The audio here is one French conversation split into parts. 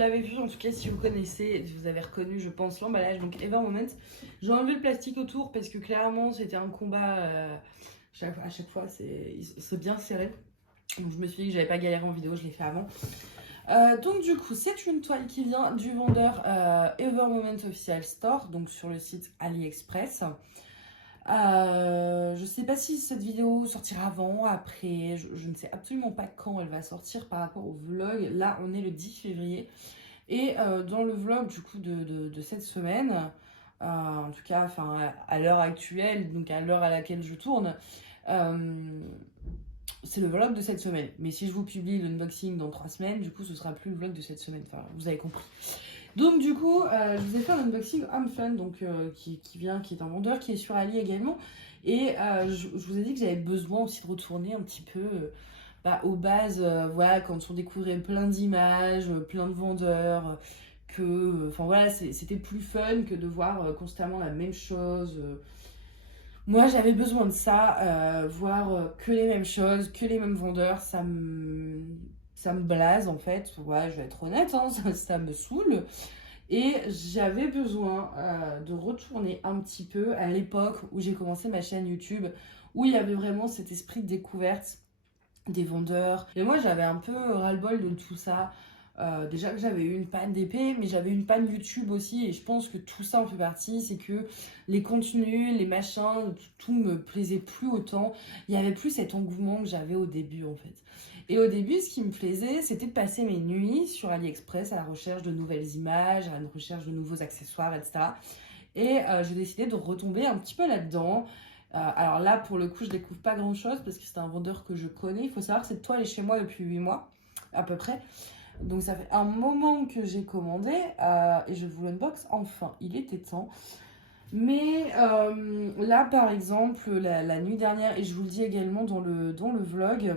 l'avez vu, en tout cas si vous connaissez, vous avez reconnu je pense l'emballage, donc Ever Moment. J'ai enlevé le plastique autour parce que clairement c'était un combat, à chaque fois c'est bien serré. Donc je me suis dit que j'avais pas galéré en vidéo, je l'ai fait avant. Donc du coup c'est une toile qui vient du vendeur Ever Moment Official Store, donc sur le site AliExpress. Je sais pas si cette vidéo sortira avant, après, je ne sais absolument pas quand elle va sortir par rapport au vlog. Là on est le 10 février et dans le vlog du coup de cette semaine, en tout cas à l'heure actuelle, donc à l'heure à laquelle je tourne, c'est le vlog de cette semaine. Mais si je vous publie l'unboxing dans 3 semaines, du coup ce sera plus le vlog de cette semaine, enfin vous avez compris. Donc du coup, je vous ai fait un unboxing Home Fun, donc, qui est un vendeur, qui est sur Ali également. Et je vous ai dit que j'avais besoin aussi de retourner un petit peu aux bases, voilà, quand on découvrait plein d'images, plein de vendeurs, enfin voilà, c'était plus fun que de voir constamment la même chose. Moi j'avais besoin de ça, voir que les mêmes choses, que les mêmes vendeurs, ça me blase en fait, ouais, je vais être honnête, hein, ça me saoule. Et j'avais besoin de retourner un petit peu à l'époque où j'ai commencé ma chaîne YouTube, où il y avait vraiment cet esprit de découverte des vendeurs. Et moi j'avais un peu ras-le-bol de tout ça. Déjà que j'avais eu une panne d'épée, mais j'avais eu une panne YouTube aussi, et je pense que tout ça en fait partie, c'est que les contenus, les machins, tout me plaisait plus autant. Il y avait plus cet engouement que j'avais au début en fait. Et au début, ce qui me plaisait, c'était de passer mes nuits sur AliExpress à la recherche de nouvelles images, à la recherche de nouveaux accessoires, etc. Et j'ai décidé de retomber un petit peu là-dedans. Alors là, pour le coup, je découvre pas grand-chose parce que c'est un vendeur que je connais. Il faut savoir que cette toile est chez moi depuis 8 mois, à peu près. Donc ça fait un moment que j'ai commandé et je vous l'unbox enfin, il était temps. Mais là par exemple, la nuit dernière, et je vous le dis également dans le vlog,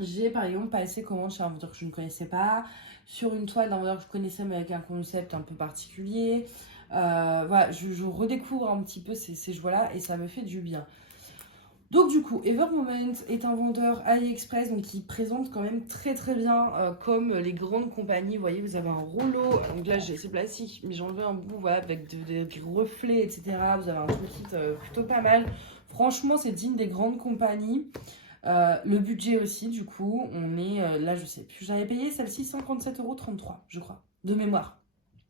j'ai par exemple passé commande chez un vendeur que je ne connaissais pas, sur une toile d'un vendeur que je connaissais mais avec un concept un peu particulier. Voilà, je redécouvre un petit peu ces joies-là et ça me fait du bien. Donc du coup, Ever Moment est un vendeur AliExpress donc qui présente quand même très très bien comme les grandes compagnies. Vous voyez, vous avez un rouleau, donc là c'est plastique, mais j'ai enlevé un bout voilà, avec des reflets, etc. Vous avez un toolkit plutôt pas mal. Franchement, c'est digne des grandes compagnies. Le budget aussi, du coup, on est là, je sais plus. J'avais payé celle-ci 57,33 €, je crois, de mémoire.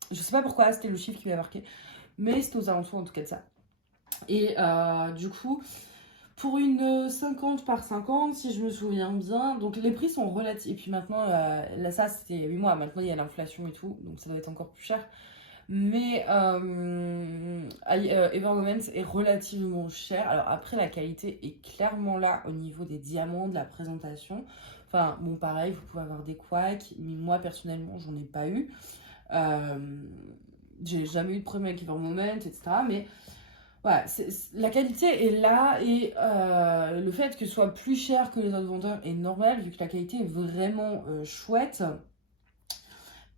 Je sais pas pourquoi, c'était le chiffre qui m'a marqué, mais c'était aux alentours en tout cas de ça. Et du coup, pour une 50 par 50, si je me souviens bien, donc les prix sont relatifs. Et puis maintenant, là, ça c'était 8 mois, maintenant il y a l'inflation et tout, donc ça doit être encore plus cher. Mais Ever Moment est relativement cher. Alors après, la qualité est clairement là au niveau des diamants, de la présentation. Enfin, bon, pareil, vous pouvez avoir des couacs, mais moi personnellement, j'en ai pas eu. J'ai jamais eu de problème avec Ever Moment, etc. Mais voilà, la qualité est là et le fait que ce soit plus cher que les autres vendeurs est normal vu que la qualité est vraiment chouette.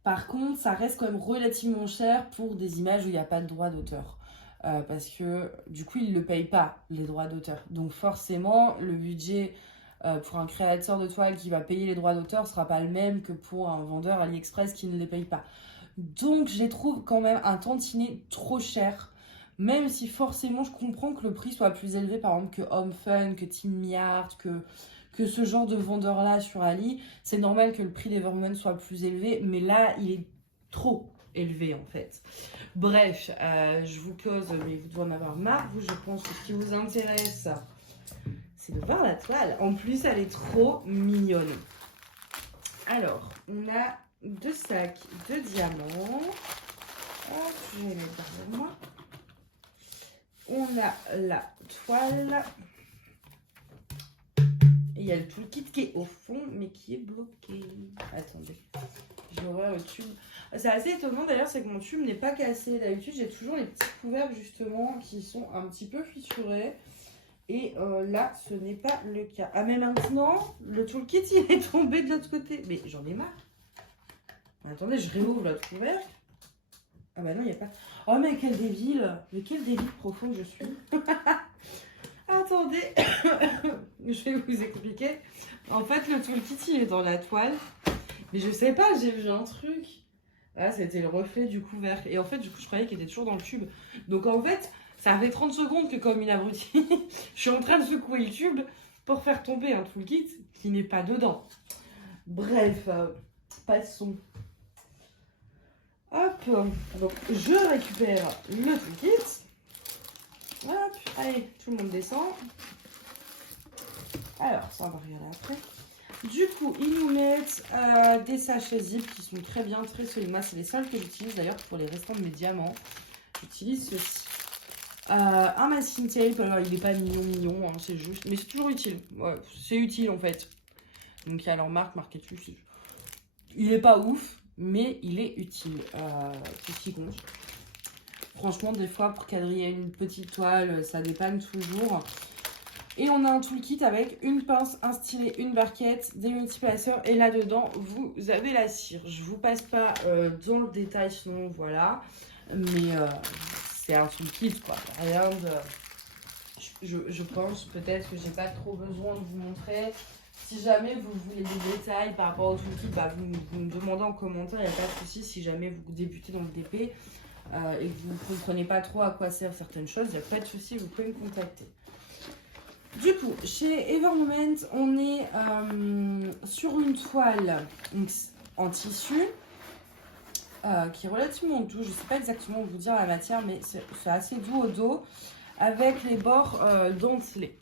Par contre, ça reste quand même relativement cher pour des images où il n'y a pas de droit d'auteur. Parce que du coup, ils ne le payent pas, les droits d'auteur. Donc forcément, le budget pour un créateur de toile qui va payer les droits d'auteur ne sera pas le même que pour un vendeur AliExpress qui ne les paye pas. Donc je les trouve quand même un tantinet trop cher. Même si forcément je comprends que le prix soit plus élevé par exemple que Home Fun, que Team Miart, que ce genre de vendeur là sur Ali, c'est normal que le prix d'Evermont soit plus élevé, mais là il est trop élevé en fait. Bref, je vous pose, mais vous devez en avoir marre, vous je pense que ce qui vous intéresse, c'est de voir la toile. En plus elle est trop mignonne. Alors, on a 2 sacs de diamants. Hop, je vais les mettre derrière moi. On a la toile. Et il y a le toolkit qui est au fond, mais qui est bloqué. Attendez, je vais ouvrir le tube. C'est assez étonnant d'ailleurs, c'est que mon tube n'est pas cassé. D'habitude, j'ai toujours les petits couvercles justement qui sont un petit peu fissurés. Et là, ce n'est pas le cas. Ah, mais maintenant, le toolkit, il est tombé de l'autre côté. Mais j'en ai marre. Attendez, je réouvre l'autre couvercle. Ah bah non, il n'y a pas... Oh mais quel débile. Mais quel débile profond je suis. Attendez. Je vais vous expliquer. En fait, le toolkit, il est dans la toile. Mais je sais pas, j'ai vu un truc. Là, c'était le reflet du couvercle. Et en fait, du coup, je croyais qu'il était toujours dans le tube. Donc en fait, ça fait 30 secondes que comme une abrutie, je suis en train de secouer le tube pour faire tomber un toolkit qui n'est pas dedans. Bref, passons. Hop, donc je récupère le toolkit. Hop, allez, tout le monde descend. Alors, ça on va regarder après. Du coup, ils nous mettent des sachets zip qui sont très bien, très solides. Moi, c'est les seuls que j'utilise d'ailleurs pour les restants de mes diamants. J'utilise ceci. Un masking tape, alors il n'est pas mignon, hein, c'est juste, mais c'est toujours utile. Ouais, c'est utile en fait. Donc il y a leur marque marquée dessus. Il n'est pas ouf, mais il est utile. C'est ce qui compte. Franchement, des fois, pour quadriller une petite toile, ça dépanne toujours. Et on a un toolkit avec une pince, un stylet, une barquette, des multiplaceurs. Et là-dedans, vous avez la cire. Je ne vous passe pas dans le détail, sinon voilà. Mais c'est un toolkit, quoi. Rien de... Je pense peut-être que j'ai pas trop besoin de vous montrer. Si jamais vous voulez des détails par rapport au toolkit, bah vous me demandez en commentaire, il n'y a pas de souci. Si jamais vous débutez dans le DP et que vous ne comprenez pas trop à quoi servent certaines choses, il n'y a pas de souci, vous pouvez me contacter. Du coup, chez Evermoment, on est sur une toile en tissu qui est relativement doux. Je ne sais pas exactement vous dire la matière, mais c'est assez doux au dos avec les bords dentelés.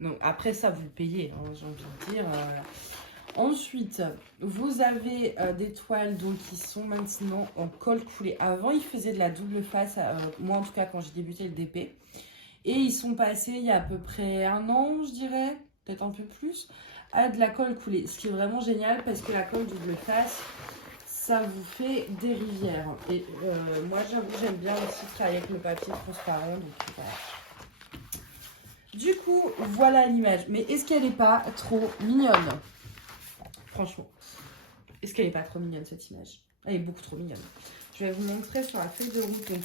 Donc après ça, vous le payez, hein, j'ai envie de dire. Ensuite, vous avez des toiles donc, qui sont maintenant en colle coulée. Avant, ils faisaient de la double face, moi en tout cas quand j'ai débuté le DP. Et ils sont passés il y a à peu près 1 an, je dirais, peut-être un peu plus, à de la colle coulée. Ce qui est vraiment génial parce que la colle double face, ça vous fait des rivières. Et moi, j'avoue, j'aime bien aussi travailler avec le papier transparent. Donc, voilà. Du coup, voilà l'image. Mais est-ce qu'elle n'est pas trop mignonne? Franchement, est-ce qu'elle n'est pas trop mignonne cette image? Elle est beaucoup trop mignonne. Je vais vous montrer sur la feuille de route. Donc,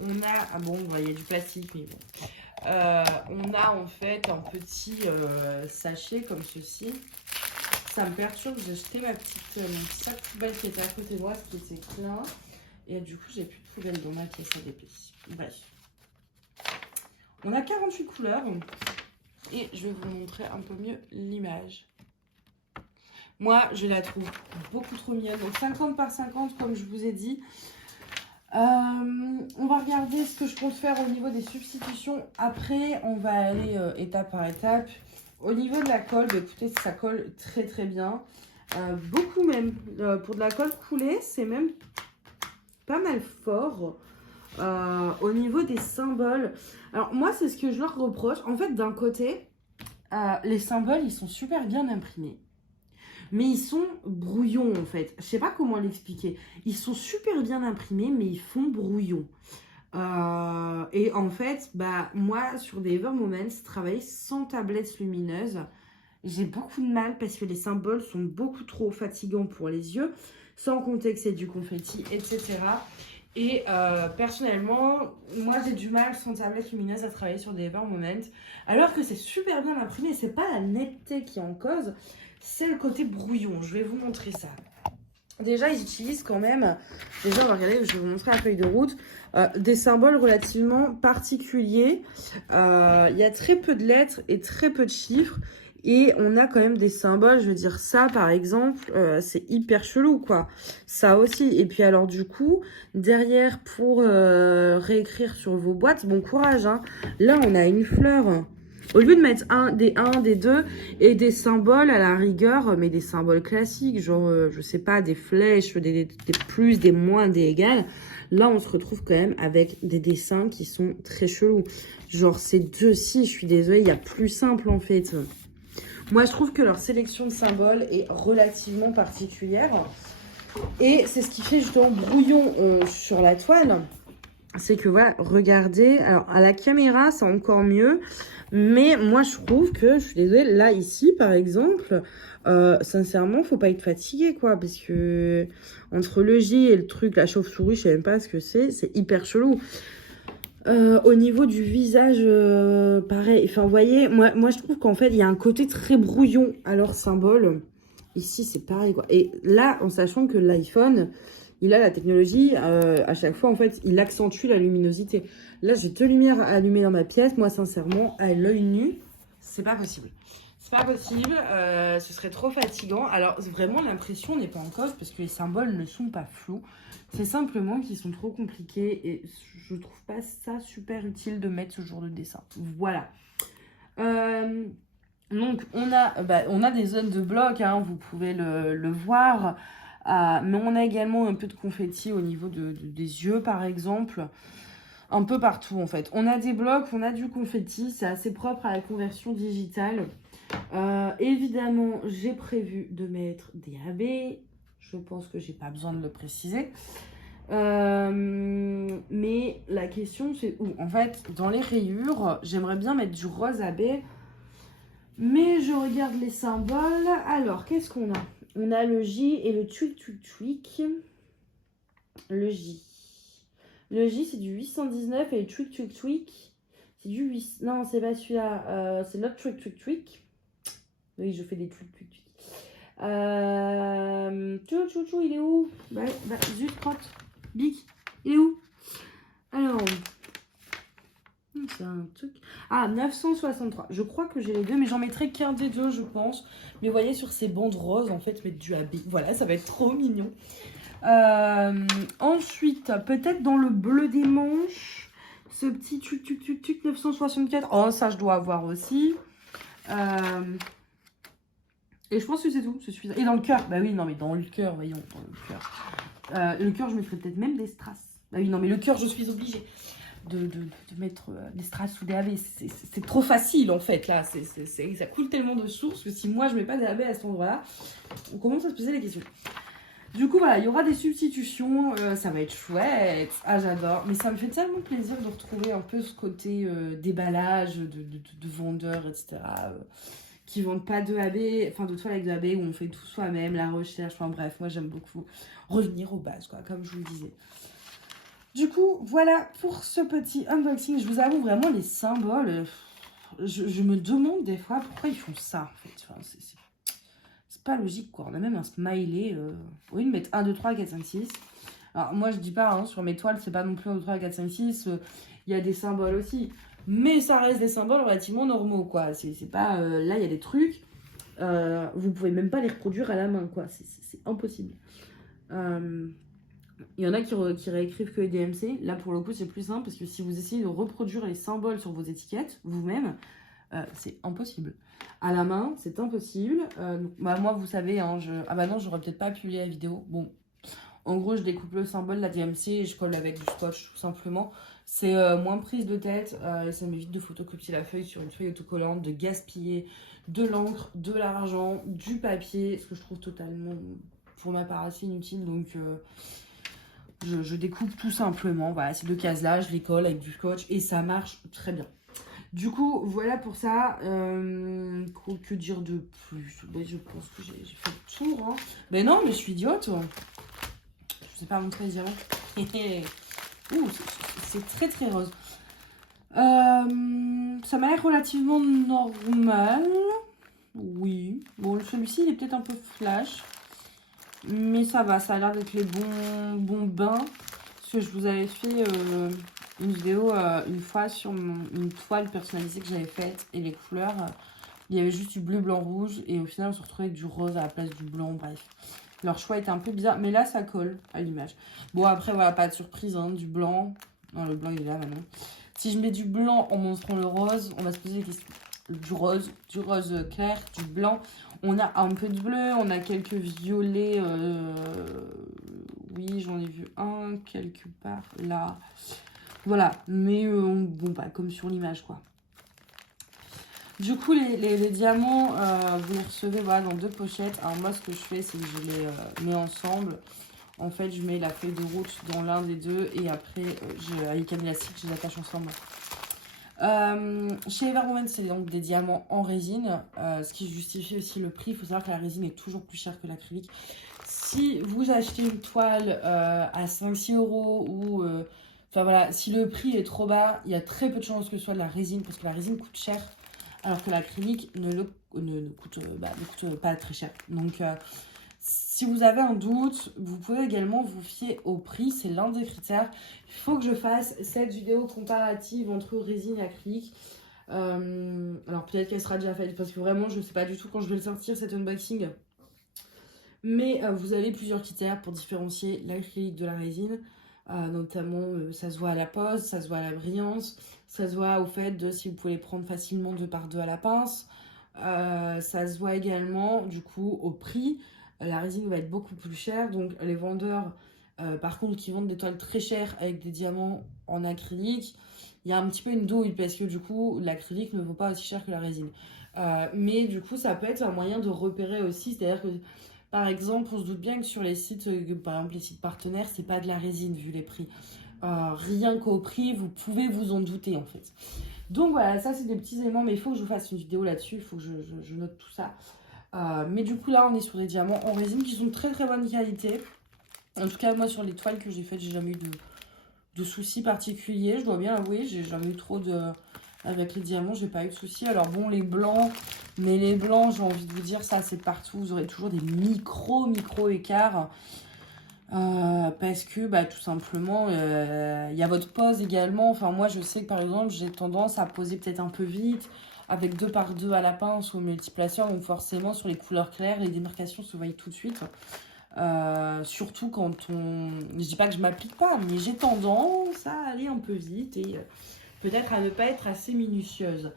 on a, ah bon, il y a du plastique, mais bon. On a en fait un petit sachet comme ceci. Ça me perturbe, j'ai jeté mon petit sac poubelle qui était à côté de moi, qui était plein. Et du coup, j'ai plus de poubelle dans ma pièce à DP. Bref. On a 48 couleurs. Et je vais vous montrer un peu mieux l'image. Moi, je la trouve beaucoup trop mignonne. Donc 50 par 50, comme je vous ai dit. On va regarder ce que je compte faire au niveau des substitutions. Après, on va aller étape par étape. Au niveau de la colle, bah, écoutez, ça colle très très bien. Beaucoup même. Pour de la colle coulée, c'est même pas mal fort. Au niveau des symboles, alors moi, c'est ce que je leur reproche. En fait, d'un côté, les symboles, ils sont super bien imprimés. Mais ils sont brouillons en fait. Je sais pas comment l'expliquer. Ils sont super bien imprimés, mais ils font brouillon. Et en fait, bah moi sur des Evermoments, travailler sans tablette lumineuse, j'ai beaucoup de mal parce que les symboles sont beaucoup trop fatigants pour les yeux, sans compter que c'est du confetti, etc. Et personnellement, moi j'ai du mal sans tablette lumineuse à travailler sur des Evermoments, alors que c'est super bien imprimé. C'est pas la netteté qui est en cause, c'est le côté brouillon. Je vais vous montrer ça. Déjà, ils utilisent quand même, déjà on va regarder, je vais vous montrer la feuille de route, des symboles relativement particuliers. Il y a très peu de lettres et très peu de chiffres. Et on a quand même des symboles, je veux dire ça par exemple, c'est hyper chelou quoi. Ça aussi. Et puis alors du coup, derrière pour réécrire sur vos boîtes, bon courage. Hein. Là on a une fleur. Au lieu de mettre des 1, des 2 et des symboles à la rigueur, mais des symboles classiques, genre, je sais pas, des flèches, des plus, des moins, des égales, là, on se retrouve quand même avec des dessins qui sont très chelous. Genre, ces deux-ci, je suis désolée, il y a plus simple, en fait. Moi, je trouve que leur sélection de symboles est relativement particulière. Et c'est ce qui fait justement brouillon sur la toile. C'est que, voilà, regardez, alors, à la caméra, c'est encore mieux. Mais moi, je trouve que, je suis désolée, là, ici, par exemple, sincèrement, faut pas être fatigué, quoi. Parce que, entre le J et le truc, la chauve-souris, je sais même pas ce que c'est hyper chelou. Au niveau du visage, pareil. Enfin, vous voyez, moi, je trouve qu'en fait, il y a un côté très brouillon à leur symbole. Ici, c'est pareil, quoi. Et là, en sachant que l'iPhone, il a la technologie, à chaque fois, en fait, il accentue la luminosité. Là, j'ai 2 lumières allumées dans ma pièce. Moi, sincèrement, à l'œil nu, c'est pas possible. C'est pas possible, ce serait trop fatigant. Alors, vraiment, l'impression n'est pas en cause parce que les symboles ne sont pas flous. C'est simplement qu'ils sont trop compliqués et je trouve pas ça super utile de mettre ce genre de dessin. Voilà. Donc, on a des zones de blocs, hein, vous pouvez le voir. Mais on a également un peu de confetti au niveau des yeux, par exemple. Un peu partout, en fait. On a des blocs, on a du confetti. C'est assez propre à la conversion digitale. Évidemment, j'ai prévu de mettre des AB. Je pense que j'ai pas besoin de le préciser. Mais la question, c'est où? En fait, dans les rayures, j'aimerais bien mettre du rose AB. Mais je regarde les symboles. Alors, qu'est-ce qu'on a? On a le J et le tweak. Le J. Le J, c'est du 819 et le tweak, c'est du 8... Non, c'est pas celui-là. C'est l'autre tweak. Oui, je fais des tweak. Chou, il est où? Zut, crotte. Big, il est où? Alors... C'est un truc... Ah, 963. Je crois que j'ai les deux, mais j'en mettrai qu'un des deux, je pense. Mais vous voyez, sur ces bandes roses, en fait, mettre du AB. Voilà, ça va être trop mignon. Ensuite, peut-être dans le bleu des manches, ce petit tuc 964. Oh, ça, je dois avoir aussi. Et je pense que c'est tout, c'est suffisant. Et dans le cœur, bah oui, non, mais dans le cœur, voyons, dans le cœur. Le cœur, je mettrais peut-être même des strass. Bah oui, non, mais le cœur, je suis obligée de mettre des strass ou des AB. C'est trop facile, en fait, là. Ça coule tellement de sources que si moi, je mets pas des AB à cet endroit-là, on commence à se poser des questions. Du coup, voilà, il y aura des substitutions, ça va être chouette. Ah, j'adore. Mais ça me fait tellement plaisir de retrouver un peu ce côté déballage de vendeurs, etc. Qui vendent pas de AB, enfin de toiles avec de AB, où on fait tout soi-même, la recherche, enfin bref, moi j'aime beaucoup revenir aux bases, quoi, comme je vous le disais. Du coup, voilà pour ce petit unboxing. Je vous avoue, vraiment, les symboles, je me demande des fois pourquoi ils font ça, en fait. Enfin, c'est pas logique, quoi. On a même un smiley. Au lieu de mettre 1, 2, 3, 4, 5, 6. Alors, moi, je dis pas, hein, sur mes toiles, c'est pas non plus 1, 2, 3, 4, 5, 6. Il y a des symboles aussi. Mais ça reste des symboles relativement normaux, quoi. C'est pas... là, il y a des trucs. Vous pouvez même pas les reproduire à la main, quoi. C'est impossible. Il y en a qui réécrivent que les DMC. Là, pour le coup, c'est plus simple parce que si vous essayez de reproduire les symboles sur vos étiquettes, vous-même, c'est impossible. À la main, c'est impossible. Moi, vous savez, hein, ah bah non, j'aurais peut-être pas publié la vidéo. Bon, en gros, je découpe le symbole, la DMC, et je colle avec du scotch, tout simplement. C'est moins prise de tête, et ça m'évite de photocopier la feuille sur une feuille autocollante, de gaspiller de l'encre, de l'argent, du papier, ce que je trouve totalement, pour ma part, assez inutile. Donc, je découpe tout simplement. Voilà, ces deux cases-là, je les colle avec du scotch, et ça marche très bien. Du coup, voilà pour ça. Que dire de plus? Je pense que j'ai fait le tour. Hein. Mais non, mais je suis idiote. Je sais pas montrer les diamants. Ouh, c'est très très rose. Ça m'a l'air relativement normal. Oui. Bon, celui-ci, il est peut-être un peu flash. Mais ça va, ça a l'air d'être les bons bains. Parce que je vous avais fait... une vidéo une fois sur une toile personnalisée que j'avais faite et les couleurs, il y avait juste du bleu, blanc, rouge et au final on se retrouvait avec du rose à la place du blanc, bref. Leur choix était un peu bizarre, mais là ça colle à l'image. Bon après voilà, pas de surprise, hein, du blanc. Non, le blanc il est là maintenant. Si je mets du blanc en montrant le rose, on va se poser des questions. Du rose clair, du blanc. On a un peu de bleu, on a quelques violets. Oui, j'en ai vu un quelque part là. Voilà, mais bon, bah, comme sur l'image, quoi. Du coup, les diamants, vous les recevez voilà, dans 2 pochettes. Alors, moi, ce que je fais, c'est que je les mets ensemble. En fait, je mets la feuille de route dans l'un des deux. Et après, avec un élastique, je les attache ensemble. Chez Everwoman, c'est donc des diamants en résine. Ce qui justifie aussi le prix. Il faut savoir que la résine est toujours plus chère que l'acrylique. Si vous achetez une toile à 5-6 € ou... Enfin voilà, si le prix est trop bas, il y a très peu de chances que ce soit de la résine, parce que la résine coûte cher, alors que l'acrylique ne coûte pas très cher. Donc Si vous avez un doute, vous pouvez également vous fier au prix, c'est l'un des critères. Il faut que je fasse cette vidéo comparative entre résine et acrylique. Alors peut-être qu'elle sera déjà faite parce que vraiment je ne sais pas du tout quand je vais le sortir cet unboxing. Mais vous avez plusieurs critères pour différencier l'acrylique de la résine. Notamment ça se voit à la pose, ça se voit à la brillance, ça se voit au fait de si vous pouvez les prendre facilement 2 par 2 à la pince. Ça se voit également du coup au prix. La résine va être beaucoup plus chère, donc les vendeurs par contre qui vendent des toiles très chères avec des diamants en acrylique, il y a un petit peu une douille parce que du coup l'acrylique ne vaut pas aussi cher que la résine. Mais du coup ça peut être un moyen de repérer aussi, c'est-à-dire que par exemple on se doute bien que sur les sites, par exemple les sites partenaires, c'est pas de la résine vu les prix. Rien qu'au prix, vous pouvez vous en douter en fait. Donc voilà, ça c'est des petits éléments, mais il faut que je fasse une vidéo là-dessus, il faut que je note tout ça. Mais du coup là on est sur des diamants en résine qui sont de très très bonne qualité. En tout cas moi sur les toiles que j'ai faites, j'ai jamais eu de soucis particuliers, je dois bien l'avouer, j'ai jamais eu trop de... Avec les diamants, j'ai pas eu de soucis. Alors bon, les blancs, mais les blancs, j'ai envie de vous dire, ça c'est partout, vous aurez toujours des micro écarts. Parce que bah, tout simplement il y a votre pose également. Enfin moi je sais que par exemple j'ai tendance à poser peut-être un peu vite avec 2 par 2 à la pince ou au multiplaceur, donc forcément sur les couleurs claires les démarcations se voient tout de suite. Surtout quand on... Je dis pas que je m'applique pas, mais j'ai tendance à aller un peu vite et peut-être à ne pas être assez minutieuse.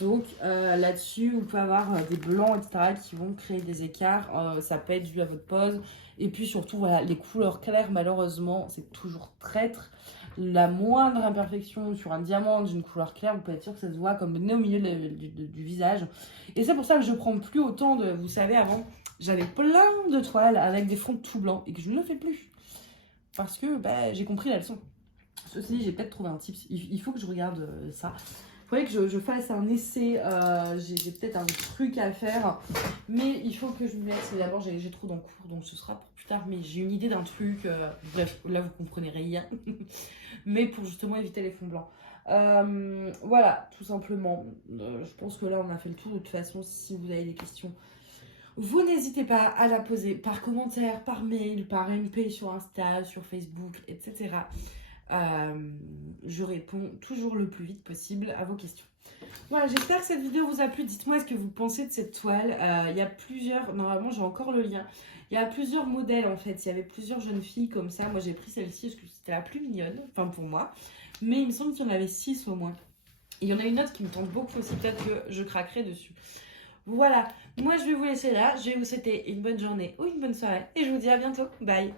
Donc là-dessus, vous pouvez avoir des blancs, etc. qui vont créer des écarts. Ça peut être dû à votre pose. Et puis surtout, voilà, les couleurs claires, malheureusement, c'est toujours traître. La moindre imperfection sur un diamant d'une couleur claire, vous pouvez être sûr que ça se voit comme né au milieu du visage. Et c'est pour ça que je prends plus autant de... Vous savez, avant, j'avais plein de toiles avec des fonds tout blancs et que je ne le fais plus. Parce que bah, j'ai compris la leçon. Ceci dit, j'ai peut-être trouvé un tips. Il faut que je regarde ça. Il faudrait que je fasse un essai. J'ai peut-être un truc à faire. Mais il faut que je me laisse. D'abord, j'ai trop d'encours, donc ce sera pour plus tard. Mais j'ai une idée d'un truc. Bref, là, vous comprenez rien. Mais pour justement éviter les fonds blancs. Voilà, tout simplement. Je pense que là, on a fait le tour. De toute façon, si vous avez des questions, vous n'hésitez pas à la poser par commentaire, par mail, par MP sur Insta, sur Facebook, etc. Je réponds toujours le plus vite possible à vos questions. Voilà, j'espère que cette vidéo vous a plu. Dites-moi ce que vous pensez de cette toile. Il y a plusieurs, normalement j'ai encore le lien. Il y a plusieurs modèles en fait. Il y avait plusieurs jeunes filles comme ça. Moi j'ai pris celle-ci parce que c'était la plus mignonne, enfin pour moi. Mais il me semble qu'il y en avait 6 au moins. Et il y en a une autre qui me tente beaucoup aussi. Peut-être que je craquerai dessus. Voilà, moi je vais vous laisser là. Je vais vous souhaiter une bonne journée ou une bonne soirée. Et je vous dis à bientôt. Bye.